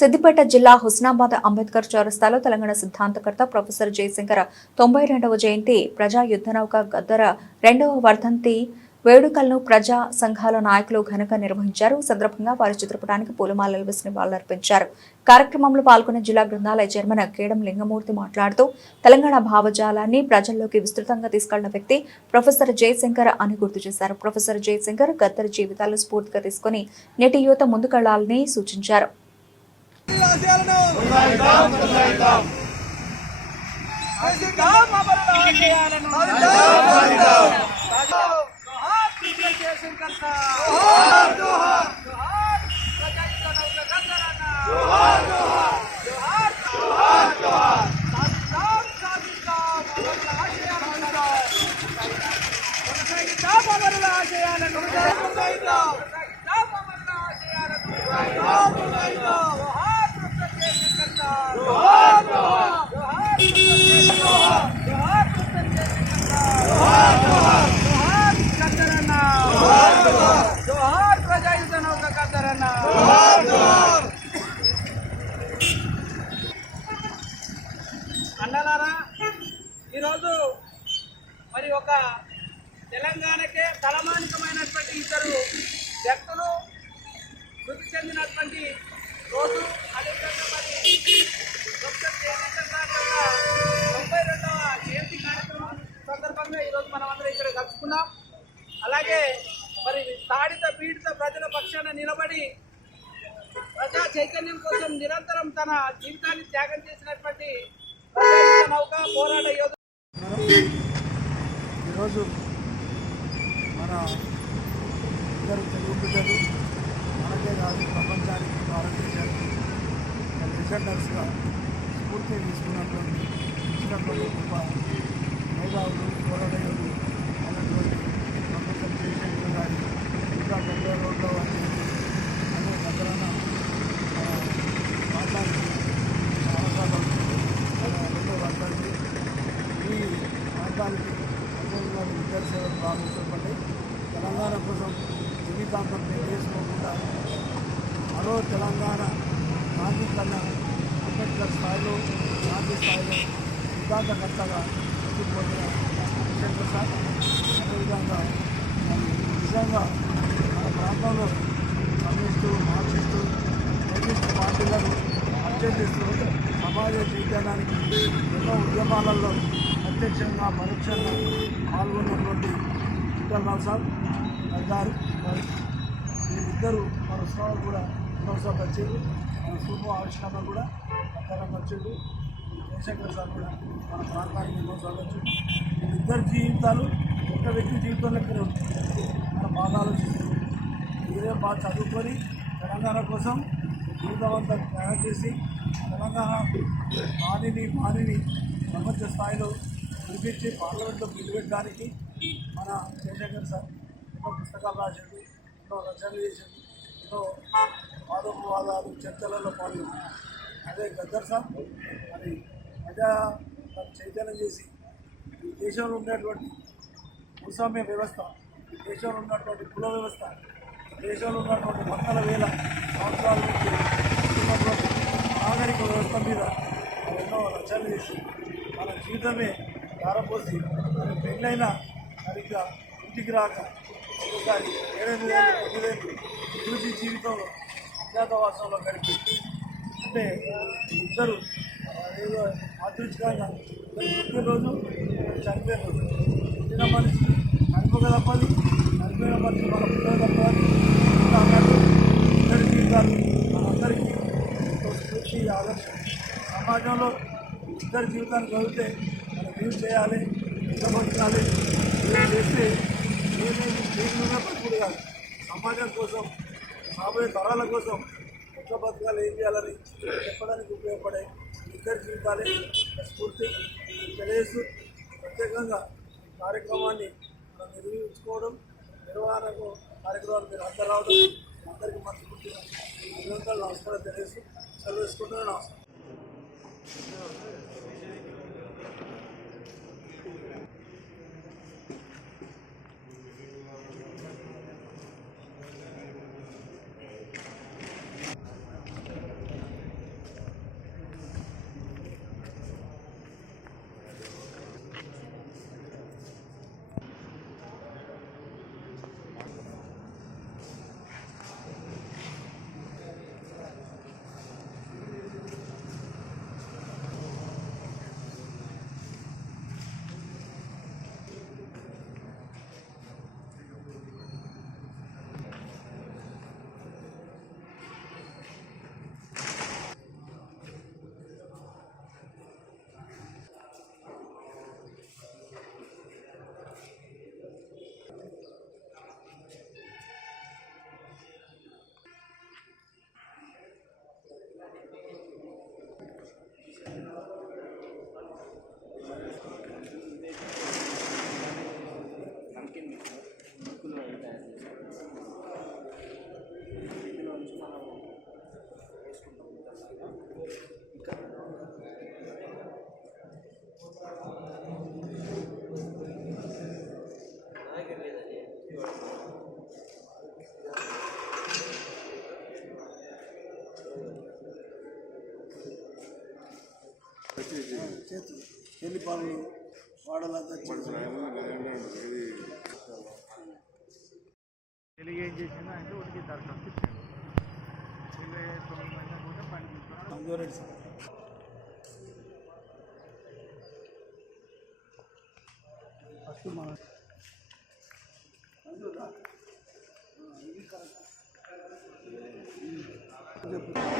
సిద్దిపేట జిల్లా హుస్నాబాద్ అంబేద్కర్ చౌరస్తాలో తెలంగాణ సిద్ధాంతకర్త ప్రొఫెసర్ జయశంకర్ తొంభై రెండవ జయంతి ప్రజా యుద్ధనౌక గద్దర రెండవ వర్ధంతి వేడుకలను ప్రజా సంఘాల నాయకులు ఘనంగా నిర్వహించారు. సందర్భంగా వారి చిత్రపటానికి పూలమాలలు వేసి నివాళులర్పించారు. కార్యక్రమంలో పాల్గొన్న జిల్లా గ్రంథాలయ చైర్మన్ కేడం లింగమూర్తి మాట్లాడుతూ తెలంగాణ భావజాలాన్ని ప్రజల్లోకి విస్తృతంగా తీసుకెళ్ళిన వ్యక్తి ప్రొఫెసర్ జయశంకర్ అని గుర్తు చేశారు. ప్రొఫెసర్ జయశంకర్ గద్దరి జీవితాలను స్ఫూర్తిగా తీసుకుని నేటి యువత ముందుకెళ్ళాలని సూచించారు. ఆశయాలను సాధిద్దాం जोहार प्रजा इंसानों का करता रहना చైతన్యం కోసం నిరంతరం తన జీవితాన్ని త్యాగం చేసినటువంటి నౌక పోరాట యోధుడు. ఈరోజు మన ఇద్దరు తెలుగు బిడ్డలు మనకే కాదు ప్రపంచానికి భారతదేశానికి డిఫెండర్స్గా స్ఫూర్తి తీసుకున్నటువంటి ఇచ్చినటువంటి గొప్ప మేధావులు పోరాట అయినటువంటి ప్రొఫెసర్ జయశంకర్ గారి ఇంకా డెబ్బై రోడ్లో అని అనే దగ్గరన మాట్లాడి చాలాసార్లు రెండో వర్గానికి ఈ ప్రాంతానికి అదేవిధంగా విద్యా సేవలు బాగా ఉపయోగపడ్డాయి తెలంగాణ కోసం జీవితాంతం తెలియజేసుకోకుండా మరో తెలంగాణ గాంధీ కన్నా అంబేద్కర్ స్థాయిలో గాంధీ స్థాయిలో సిద్ధాంతకర్తగా ఎదుర్కొంటున్న శంకర్ ప్రసాద్. అదేవిధంగా నిజంగా మన ప్రాంతంలో కమ్యూనిస్టు మార్క్సిస్టు కమ్యూనిస్ట్ పార్టీలను అత్యధిస్తూ సమాజ జీవితానికి ఎన్నో ఉద్యమాలలో ప్రత్యక్షంగా పరోక్షంగా పాల్గొన్నటువంటి ఇంటర్నల్ సార్ గారు. వీరిద్దరూ మన ఉత్సవాలు కూడా ఎన్నోసార్లు వచ్చేది మన సూపర్ ఆవిష్కరణ కూడా ప్రకారం వచ్చిండు జయశంకర్ సార్ కూడా మన ప్రాంతానికి ఎన్నోసార్లు వచ్చేది ఇద్దరు జీవితాలు ఒక వ్యక్తి జీవితంలో లెక్కనే మన బాగా ఆలోచిస్తుంది మీరే బాగా చదువుకొని తెలంగాణ కోసం జీవితం అంతా చేసి తెలంగాణ మానిని మానిని ప్రపంచ స్థాయిలో పిలిపించి పార్లమెంట్లో పిలిపెట్టడానికి మన జయశంకర్ సార్ ఎన్నో పుస్తకాలు రాశాడు ఎన్నో రచనలు చేశాడు ఎన్నో వాదోపవాదాలు చర్చలలో పాల్గొన్నాడు అదే గద్దర్ సార్ మరి ప్రజా చైతన్యం చేసి ఈ దేశంలో ఉండేటువంటి భూస్వామ్య వ్యవస్థ ఈ దేశంలో ఉన్నటువంటి కుల వ్యవస్థ దేశంలో ఉన్నటువంటి వందల వేల సంవత్సరాల నుంచి నాగరిక వ్యవస్థ మీద ఎన్నో రచనలు చేసి మన జీవితమే ధారపోసి మరి పెళ్ళైన సరిగ్గా ఇంటికి రాక ఒకసారి ఏడెనిమిది తొమ్మిదేళ్ళు జీవితంలో అజ్ఞాతవాసంలో గడిపి అంటే ఇద్దరు ఏదో అదృష్టంగా పుట్టినరోజు చనిపోయిన రోజు. పుట్టిన మనిషి చనిపోక తప్పది చనిపోయిన మనిషి మన పుట్టిన తప్పదని అన్నట్టు ఇద్దరి జీవితాలు మనందరికీ ఎంతో స్ఫూర్తి ఆదర్శం. సమాజంలో ఇద్దరి జీవితాన్ని చదివితే మనం ఏం చేయాలి ఇష్టపడాలి ఏం చేస్తే ఏమేమి చేయకుండా బతుకుడు కాదు. సమాజం కోసం రాబోయే తరాల కోసం కొత్త బతకాలి ఏం చేయాలని చెప్పడానికి ఉపయోగపడే ఇద్దరి జీవితాలే స్ఫూర్తి తెలియజేస్తూ ప్రత్యేకంగా కార్యక్రమాన్ని మనం నిర్వహించుకోవడం నిర్వహణకు కార్యక్రమాలు మీరు అందరు రావడం అందరికీ మనస్ఫూర్తిగా అభినందనలు నమస్కారం తెలియజేస్తూ సెలవు తీసుకుంటున్నాను. నమస్కారం చేతి చెల్లిపాలు వాడలంతా తెలుగు ఏం చేసిందో అంటే ఉడికి దర్శనం ఇరవై తొమ్మిది మంది కూడా పని సార్ ఫస్ట్ మన చెప్పు తేజాస్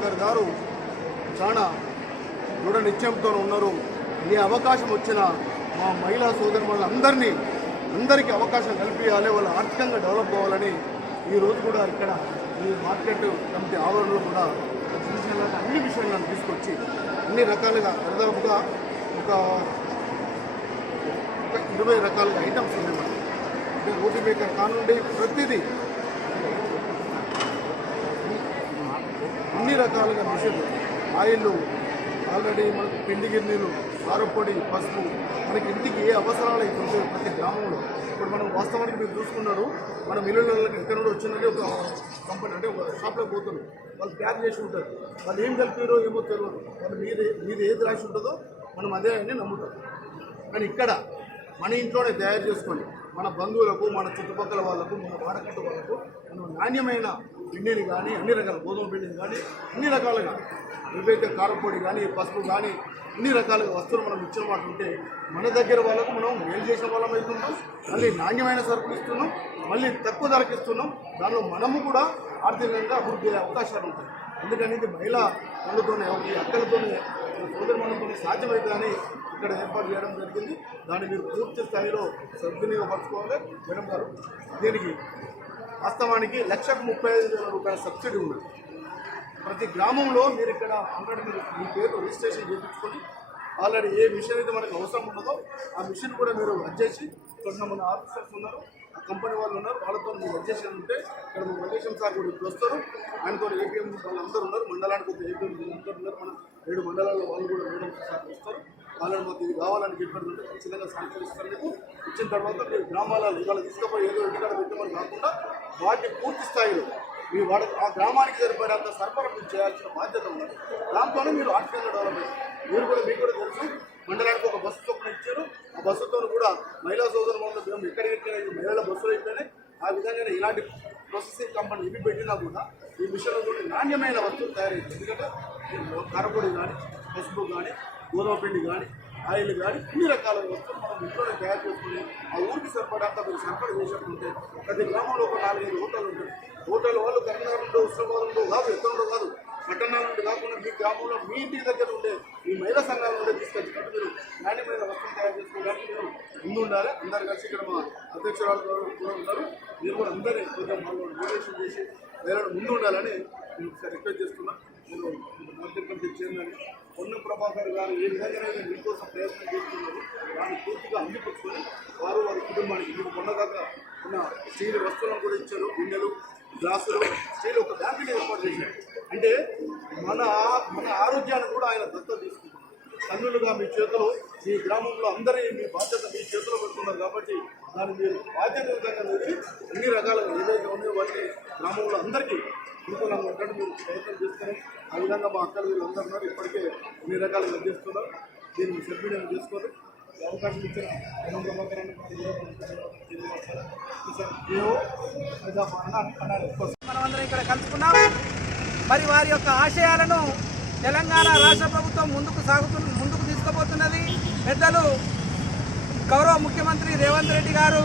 ప్రభాకర్ గారు చాలా దృఢ నిశ్చయంతో ఉన్నారు ఏ అవకాశం వచ్చినా మా మహిళా సోదరు వాళ్ళందరినీ అందరికీ అవకాశం కల్పించాలి వాళ్ళు ఆర్థికంగా డెవలప్ అవ్వాలని ఈ రోజు కూడా ఇక్కడ ఈ మార్కెట్ కమిటీ ఆవరణలో కూడా విషయాలను అన్ని విషయాలను తీసుకొచ్చి అన్ని రకాలుగా దాదాపుగా ఒక ఒక ఇరవై రకాలుగా ఐటమ్స్ ఉన్నాయి మనకి. అంటే రోటీ మేకర్ కానుండి ప్రతిదీ అన్ని రకాలుగా మిషన్లు ఆల్రెడీ మనకు పిండి గిన్నెలు కారపొడి పసుపు మనకి ఇంటికి ఏ అవసరాలు అయితే ప్రతి గ్రామంలో. ఇప్పుడు మనం వాస్తవానికి మీరు చూసుకున్నారు మనం మిల్లులకి ఎక్కడ నుండి వచ్చిందంటే ఒక కంపెనీ అంటే ఒక షాప్లో పోతున్నారు. వాళ్ళు ప్యాక్ చేసి ఉంటారు. వాళ్ళు ఏం కలిపారో ఏమో తెలియదు వాళ్ళు మీద మీద ఏది రాసి ఉంటుందో మనం అదే అని నమ్ముతాం. కానీ ఇక్కడ మన ఇంట్లోనే తయారు చేసుకొని మన బంధువులకు మన చుట్టుపక్కల వాళ్ళకు మన వాడకట్టు వాళ్ళకు మనం నాణ్యమైన పిండిని కానీ అన్ని రకాల గోధుమ పిండిని కానీ అన్ని రకాలుగా ఏవైతే కారపొడి కానీ పసుపు కానీ అన్ని రకాలుగా వస్తువులు మనం ఇచ్చిన మాట ఉంటే మన దగ్గర వాళ్ళకు మనం మేలు చేసిన వాళ్ళం అవుతుంటాం మళ్ళీ నాణ్యమైన సరుకులు ఇస్తున్నాం. మళ్ళీ తక్కువ ధరకు ఇస్తున్నాం. దానిలో మనము కూడా ఆర్థికంగా అభివృద్ధి అయ్యే అవకాశాలు ఉంటాయి. ఎందుకని ఇది మహిళా మనతోనే ఈ అక్కలతోనే సోదరి మనతోనే సాధ్యమవుతుందని ఇక్కడ ఏర్పాటు చేయడం జరిగింది. దాన్ని మీరు పూర్తి స్థాయిలో సద్వినియోగపరచుకోవాలి. మేడం గారు దీనికి వాస్తవానికి లక్షకు ముప్పై ఐదు వేల రూపాయల సబ్సిడీ ఉన్నది. ప్రతి గ్రామంలో మీరు ఇక్కడ ఆల్రెడీ మీరు మీ పేరు రిజిస్ట్రేషన్ చేయించుకొని ఆల్రెడీ ఏ మిషన్ అయితే మనకు అవసరం ఉన్నదో ఆ మిషన్ కూడా మీరు వచ్చేసి ఇక్కడ మన ఆఫీసర్స్ ఉన్నారు ఆ కంపెనీ వాళ్ళు ఉన్నారు వాళ్ళతో మీరు వచ్చేసి ఉంటే ఇక్కడ మన మల్లేశం సార్ కూడా ఇప్పుడు వస్తారు. ఆయనతో ఏపీఎం వాళ్ళందరూ ఉన్నారు మండలానికి ఒక ఏపీఎం అందరూ ఉన్నారు మన ఏడు మండలాల్లో వాళ్ళు కూడా మేడం సార్ వస్తారు. వాళ్ళని మాకు ఇది కావాలని చెప్పారు ఖచ్చితంగా సహకరిస్తారు మీకు. ఇచ్చిన తర్వాత మీరు గ్రామాలలో ఇవాళ తీసుకుపోయి ఏదో ఇంటికాడ పెట్టమని కాకుండా వాటిని పూర్తి స్థాయిలో మీ వాడ ఆ గ్రామానికి సరిపడేంత సరఫరా మీరు చేయాల్సిన బాధ్యత ఉన్నది. దాంతోనే మీరు ఆర్థికంగా డెవలప్మెంట్ మీరు కూడా మీకు కూడా తెలుసు మండలానికి ఒక బస్సు చొప్పున ఇచ్చారు. ఆ బస్సుతో కూడా మహిళా సోదరులు వాళ్ళు మేము ఎక్కడికెక్కడ మహిళల బస్సులు అయిపోయినాయి ఆ విధంగా ఇలాంటి ప్రొసెసింగ్ కంపెనీ ఇవి పెట్టినా కూడా ఈ మిషన్లతో నాణ్యమైన వస్తువులు తయారైంది. ఎందుకంటే కారపొడి కానీ పసుపు కానీ గోధుమ పిండి కానీ ఆయిల్ కానీ అన్ని రకాల వస్తువులు మనం ఇంట్లోనే తయారు చేసుకుని ఆ ఊరికి సరిపడంత మీరు సరఫరా చేసినట్టుంటే ప్రతి గ్రామంలో ఒక నాలుగైదు హోటల్ ఉంటుంది హోటల్ వాళ్ళు కరీంనగర్ నుండి ఉస్మాబాద్ కాదు ఎక్కడో కాదు పట్టణాల నుండి కాకుండా మీ గ్రామంలో మీ ఇంటి దగ్గర ఉండే మీ మహిళా సంఘాల నుండి తీసుకొచ్చినట్టు మీరు నాణ్యమైన వస్తువులు తయారు చేసుకోవడానికి మీరు ముందు ఉండాలి. అందరు కలిసి ఇక్కడ మా అధ్యక్షురాలు గారు కూడా ఉన్నారు. మీరు కూడా అందరినీ కొంచెం వాళ్ళు మోటివేషన్ చేసి వేరే ముందు ఉండాలని రిక్వెస్ట్ చేస్తున్నాను మీరు చైర్మన్ పొన్నం ప్రభాకర్ గారు ఏ విధంగానైతే మీకోసం ప్రయత్నం చేస్తున్నారు. దాన్ని పూర్తిగా అందిపుచ్చుకొని వారు వారి కుటుంబానికి మీరు కొన్నదాకా ఉన్న స్టీల్ వస్తువులను కూడా ఇచ్చారు. గిన్నెలు గ్లాసులు. స్టీల్ ఒక బ్యాంకుని ఏర్పాటు చేశారు. అంటే మన మన ఆరోగ్యాన్ని కూడా ఆయన దత్త తీసుకుంటున్నారు. తల్లులుగా మీ చేతిలో మీ గ్రామంలో అందరి మీ బాధ్యత మీ చేతిలో పెడుతున్నారు కాబట్టి దాన్ని మీరు బాధ్యత విధంగా అన్ని రకాలుగా ఏదైతే ఉన్నాయో వాటిని గ్రామంలో అందరికీ అనుకూలంగా ఉండడం మీరు ప్రయత్నం చేస్తారు ఆ విధంగా మా అక్కలు వీళ్ళందరూ ఉన్నారు. ఇప్పటికే అన్ని రకాలుగా చేస్తున్నారు దీన్ని సద్వినియోగం చేసుకోవాలి అవకాశం ఇచ్చిన మనమందరం ఇక్కడ కలుసుకున్నాం. మరి వారి యొక్క ఆశయాలను తెలంగాణ రాష్ట్ర ప్రభుత్వం ముందుకు సాగుతు ముందుకు తీసుకుపోతున్నది. పెద్దలు గౌరవ ముఖ్యమంత్రి రేవంత్ రెడ్డి గారు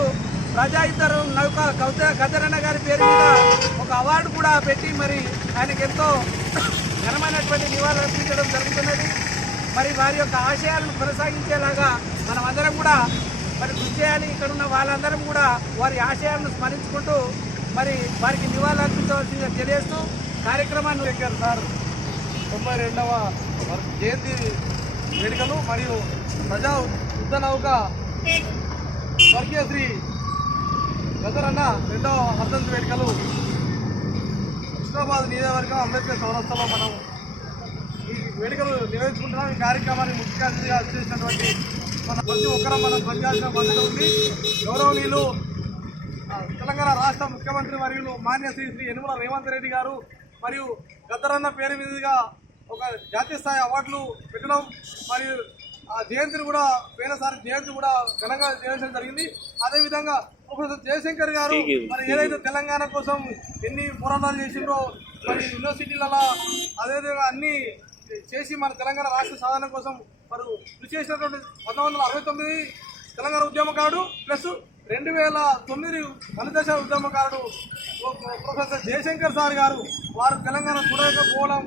ప్రజాయుద్ధరు నౌక కౌత గద్దరన్న గారి పేరు మీద ఒక అవార్డు కూడా పెట్టి మరి ఆయనకు ఎంతో ఘనమైనటువంటి నివాళులు అర్పించడం జరుగుతున్నది. మరి వారి యొక్క ఆశయాలను కొనసాగించేలాగా మనం అందరం కూడా మరి కృషి చేయాలి. ఇక్కడ ఉన్న వాళ్ళందరం కూడా వారి ఆశయాలను స్మరించుకుంటూ మరి వారికి నివాళులు అర్పించవలసిందిగా తెలియజేస్తూ కార్యక్రమాన్ని అంబేద్కర్ సార్. తొంభై రెండవ జయంతి వేడుకలు మరియు ప్రజా యుద్ధ నౌక స్వర్గీయ శ్రీ గదరన్న రెండవ వర్ధంతి వేడుకలు. హుస్నాబాద్ నియోజకవర్గం అంబేద్కర్ చౌరస్తాలో మనం ఈ వేడుకలు నిర్వహించుకుంటున్నాం. ఈ కార్యక్రమాన్ని ముఖ్య అతిథిగా చేసినటువంటి మన ప్రతి ఒక్కరం మనం పనిచేయాల్సిన బాధ్యత ఉంది గౌరవనీయులు తెలంగాణ రాష్ట్ర ముఖ్యమంత్రి మరియు మాన్య శ్రీ శ్రీ యనుమల రేవంత్ రెడ్డి గారు మరియు గద్దరన్న పేరు మీదుగా ఒక జాతీయ స్థాయి అవార్డులు పెట్టడం మరియు ఆ జయంతిని కూడా పోయినసారి జయంతి కూడా ఘనంగా చేయించడం జరిగింది. అదేవిధంగా ప్రొఫెసర్ జయశంకర్ గారు మరి ఏదైతే తెలంగాణ కోసం ఎన్ని పోరాటాలు చేసిండ్రో మరి యూనివర్సిటీలలో అదేవిధంగా అన్ని చేసి మన తెలంగాణ రాష్ట్ర సాధన కోసం మరి కృషి చేసినటువంటి పంతొమ్మిది వందల అరవై తొమ్మిది తెలంగాణ ఉద్యమకారుడు ప్లస్ రెండు వేల తొమ్మిది మలిదశ ఉద్యమకారుడు ప్రొ- ప్రొఫెసర్ జయశంకర్ సార్ గారు వారు తెలంగాణ చూడకపోవడం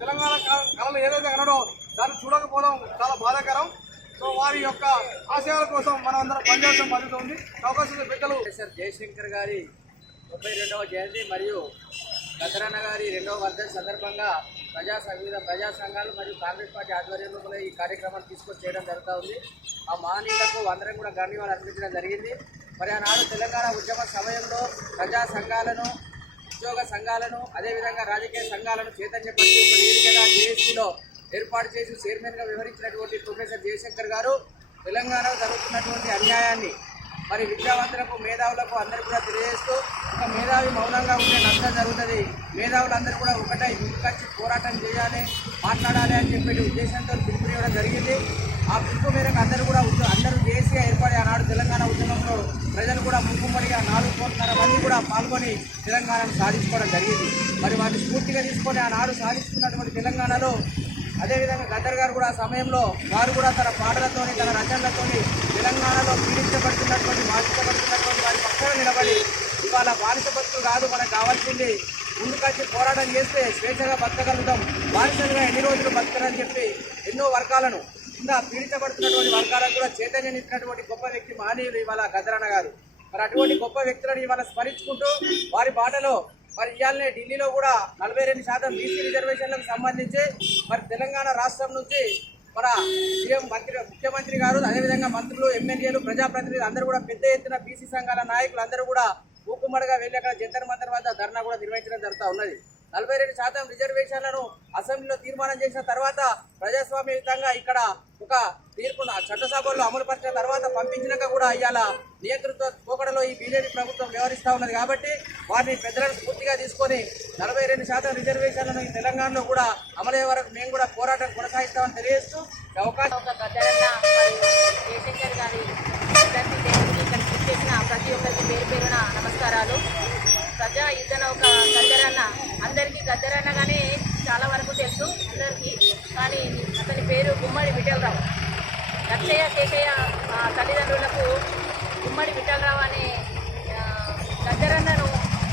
తెలంగాణ కళలు ఏదైతే కలడో దాన్ని చూడకపోవడం చాలా బాధాకరం. సో వారి యొక్క ఆశయాల కోసం మనం అందరం పనిచేయడం జరుగుతుంది అవకాశం బిడ్డలు సార్ జయశంకర్ గారి ముప్పై రెండవ జయంతి మరియు గద్దరన్న గారి రెండవ వర్ధంతి సందర్భంగా ప్రజా సంఘ- వివిధ ప్రజా సంఘాలు మరియు కాంగ్రెస్ పార్టీ ఆధ్వర్యంలో కూడా ఈ కార్యక్రమాన్ని తీసుకొని చేయడం జరుగుతూ ఉంది. ఆ మహనీయులకు అందరం కూడా గణ్యవాలు అర్పించడం జరిగింది. మరి ఆనాడు తెలంగాణ ఉద్యమ సమయంలో ప్రజా సంఘాలను ఉద్యోగ సంఘాలను అదేవిధంగా రాజకీయ సంఘాలను చైతన్యపరిచి ఒక వేదికగా డిఎస్సీలో ఏర్పాటు చేసి చైర్మన్గా వివరించినటువంటి ప్రొఫెసర్ జయశంకర్ గారు తెలంగాణలో జరుగుతున్నటువంటి అన్యాయాన్ని మరి విద్యావంతులకు మేధావులకు అందరూ కూడా తెలియజేస్తూ ఒక మేధావి మౌనంగా ఉంటే నష్టం జరుగుతుంది. మేధావులందరూ కూడా ఒకటే ముందుకొచ్చి పోరాటం చేయాలి మాట్లాడాలి అని చెప్పి ఉద్దేశంతో పిలుపునివ్వడం జరిగింది. ఆ పిలుపు మేరకు అందరూ కూడా అందరూ జేసీగా ఏర్పడి ఆనాడు తెలంగాణ ఉద్యమంలో ప్రజలు కూడా ముక్కుమడిగా నాలుగు కోట్లన్నర మంది కూడా పాల్గొని తెలంగాణను సాధించుకోవడం జరిగింది. మరి వారిని స్ఫూర్తిగా తీసుకొని ఆనాడు సాధించుకున్నటువంటి తెలంగాణలో అదేవిధంగా గద్దర్ గారు కూడా ఆ సమయంలో వారు కూడా తన పాటలతోని తన రచనలతోని తెలంగాణలో పీడించబడుతున్నటువంటి బాధించబడుతున్నటువంటి వారి పక్కన నిలబడి ఇవాళ బానిస బతుకు కాదు మనకు కావాల్సింది ముందుకొచ్చి పోరాటం చేస్తే స్వేచ్ఛగా బతకగలుగుతాం బానిసలుగా ఎన్ని రోజులు బతకరని చెప్పి ఎన్నో వర్గాలను కింద పీడించబడుతున్నటువంటి వర్గాలకు కూడా చైతన్యనిచ్చినటువంటి గొప్ప వ్యక్తి మహనీయులు ఇవాళ గద్దరన్న గారు. మరి అటువంటి గొప్ప వ్యక్తులను ఇవాళ స్మరించుకుంటూ వారి బాటలో మరి ఇవాళనే ఢిల్లీలో కూడా నలభై రెండు శాతం బీసీ రిజర్వేషన్లకు సంబంధించి మరి తెలంగాణ రాష్ట్రం నుంచి మన సీఎం మంత్రి ముఖ్యమంత్రి గారు అదేవిధంగా మంత్రులు ఎమ్మెల్యేలు ప్రజాప్రతినిధులు అందరూ కూడా పెద్ద ఎత్తున బీసీ సంఘాల నాయకులు అందరూ కూడా ఊకుమ్మడిగా వెళ్ళి అక్కడ జంతర్ మంతర్ వద్ద ధర్నా కూడా నిర్వహించడం జరుగుతూ ఉన్నది. నలభై రెండు శాతం రిజర్వేషన్లను అసెంబ్లీలో తీర్మానం చేసిన తర్వాత ప్రజాస్వామ్యయుతంగా ఇక్కడ ఒక తీర్పును చట్టసభలో చట్టసభల్లో అమలు పరిచిన తర్వాత పంపించినాక కూడా ఇవాళ నియంతృత్వ పోకడలో ఈ బీజేపీ ప్రభుత్వం వ్యవహరిస్తూ ఉన్నది కాబట్టి వారిని పెద్దలను స్ఫూర్తిగా తీసుకొని నలభై రెండు శాతం రిజర్వేషన్లను ఈ తెలంగాణలో కూడా అమలయ్యే వరకు మేము కూడా పోరాటం కొనసాగిస్తామని తెలియజేస్తూ అవకాశం చేసిన ప్రతి ఒక్కరికి పేరు పేరున నమస్కారాలు. ప్రజా ఇతను ఒక గద్దరన్న. అందరికీ గద్దరన్నగానే చాలా వరకు తెలుసు అందరికీ. కానీ అతని పేరు గుమ్మడి విఠలరావు. లక్షయ్య శేషయ్య తల్లిదండ్రులకు గుమ్మడి విఠలరావు అనే గద్దరన్నను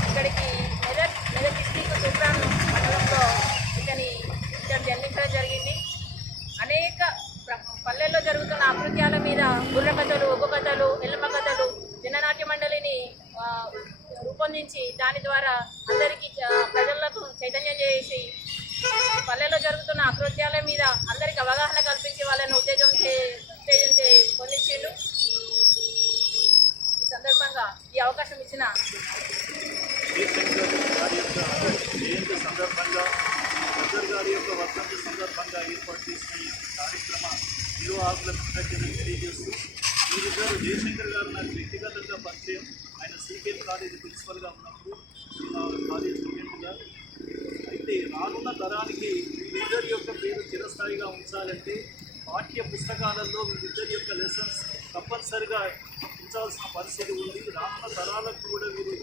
ఇక్కడికి మెదక్ మెదక్ డిస్టిక్ సుల్తాన్ మండలంలో ఇతని ఇతను జన్మించడం జరిగింది. అనేక ప్ర- పల్లెల్లో జరుగుతున్న అకృత్యాల మీద బుర్ర కథలు రూపొందించి దాని ద్వారా అందరికీ ప్రజలకు చైతన్యం చేసి పల్లెల్లో జరుగుతున్న అకృత్యాల మీద అందరికి అవగాహన కల్పించి వాళ్ళని ఉత్తేజం చే ఉత్తేజం చే పొందించిండు ఈ సందర్భంగా ఈ అవకాశం ఇచ్చిన ఏర్పాటు చేసిన ఈ కార్యక్రమం ఇరు ఆకుల కృతజ్ఞతలు తెలియజేస్తూ వీరిద్దరు జయశంకర్ గారు నాకు వ్యక్తిగతంగా పరిచయం. ఆయన సీకేఎల్ కాలేజీ ప్రిన్సిపల్గా ఉన్నప్పుడు కాలేజ్ స్టూడెంట్గా అయితే రానున్న తరానికి వీరిద్దరి యొక్క పేరు చిరస్థాయిగా ఉంచాలంటే పాఠ్య పుస్తకాలలో వీరిద్దరి యొక్క లెసన్స్ తప్పనిసరిగా ఉంచాల్సిన పరిస్థితి ఉంది. రానున్న తరాలకు కూడా వీరు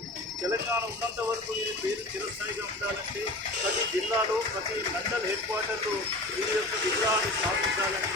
తెలంగాణ ఉన్నంత వరకు వీరి పేరు చిరస్థాయిగా ఉండాలంటే ప్రతి జిల్లాలో ప్రతి మండల్ హెడ్ క్వార్టర్లో వీరి యొక్క విగ్రహాన్ని స్థాపించాలని